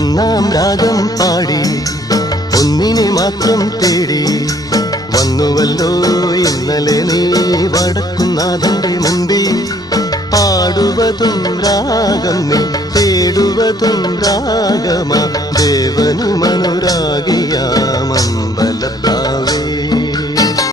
ഒന്നാം രാഗം പാടി ഒന്നിനെ മാത്രം തേടി വന്നുവല്ലോ ഇന്നലെ നീ വടക്കുന്നാഥന്റെ മുമ്പിൽ പാടുവതും രാഗം നീ തേടുവതും രാഗമാ ദേവനുമനുരാഗിയാമമ്പലപ്രാവേ